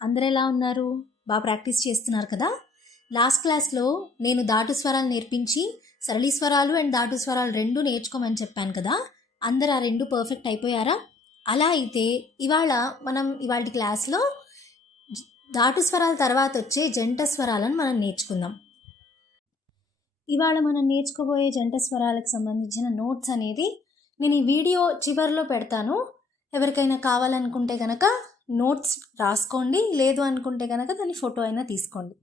అందరూ ఎలా ఉన్నారు? బాగా ప్రాక్టీస్ చేస్తున్నారు కదా? లాస్ట్ క్లాస్లో నేను దాటు స్వరాలు నేర్పించి సరళి స్వరాలు అండ్ దాటు స్వరాలు రెండు నేర్చుకోమని చెప్పాను కదా. అందరు ఆ రెండు పర్ఫెక్ట్ అయిపోయారా? అలా అయితే ఇవాళ క్లాస్లో దాటు స్వరాల తర్వాత వచ్చే జంట స్వరాలను మనం నేర్చుకుందాం. ఇవాళ మనం నేర్చుకోబోయే జంట స్వరాలకు సంబంధించిన నోట్స్ అనేది నేను ఈ వీడియో చివరిలో పెడతాను. ఎవరికైనా కావాలనుకుంటే కనుక నోట్స్ రాసుకోండి, లేదు అనుకుంటే కనుక దాని ఫోటో అయినా తీసుకోండి.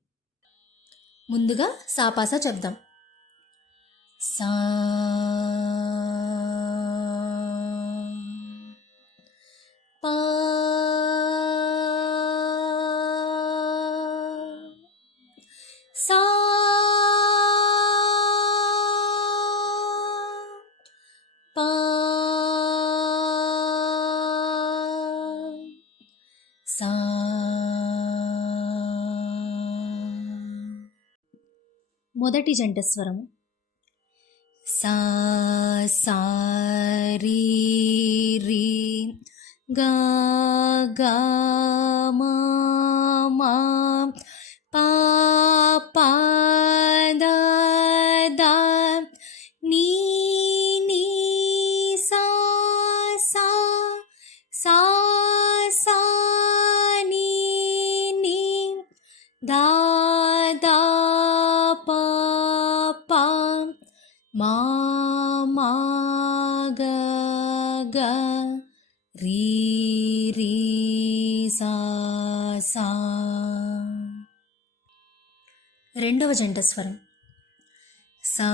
ముందుగా సాపాస చెప్దాం. సా పా సా పా సా మొదటి జంట స్వరం సా సా రీ రీ గా గా మా మా పా పా దా దా నీ నీ సా సా సా సా నీ నీ దా దా పా పా మా మా గా గా రీ రీ సా సా. రెండవ జంట స్వరం సా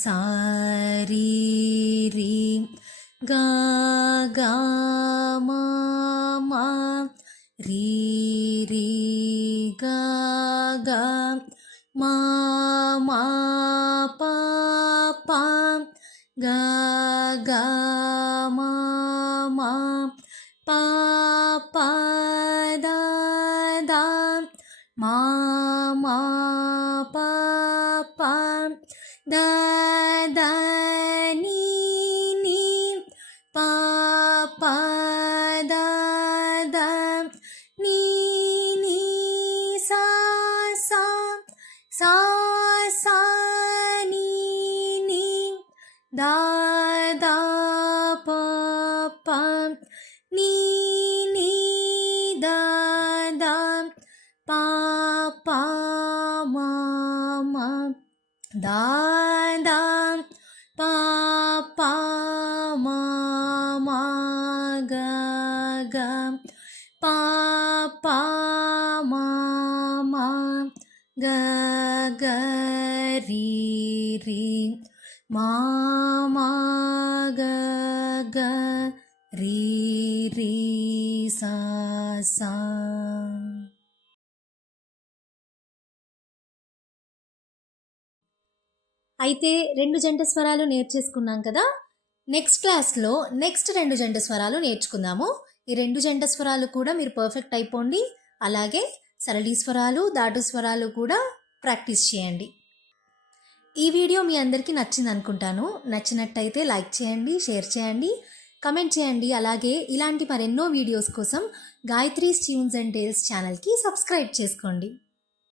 సా రీ రీ గా గా మా మా రీ రీ గా గా మా మా పా పా గా గా మా మా పా పా దా దా మా మా పా పా దా దా నీ నీ పా పా దా దా నీ నీ సా సా సా సా నీ నీ దా దా పా పా నీ నీ దా దా పా పా మా మా దా దా పా పా మా మా గా గా పా పా మా మా గా గా రీ రీ మా మా గా గా రీ రీ సా సా. అయితే రెండు జంట స్వరాలు నేర్చేసుకున్నాం కదా. నెక్స్ట్ క్లాస్లో నెక్స్ట్ రెండు జంట స్వరాలు నేర్చుకుందాము. ఈ రెండు జంట స్వరాలు కూడా మీరు పర్ఫెక్ట్ అయిపోండి. అలాగే సరళి స్వరాలు దాటు స్వరాలు కూడా ప్రాక్టీస్ చేయండి. ఈ వీడియో మీ అందరికీ నచ్చింది అనుకుంటాను. నచ్చినట్టయితే లైక్ చేయండి, షేర్ చేయండి, కమెంట్ చేయండి. అలాగే ఇలాంటి మరెన్నో వీడియోస్ కోసం గాయత్రీస్ ట్యూన్స్ అండ్ టేల్స్ ఛానల్కి సబ్స్క్రైబ్ చేసుకోండి.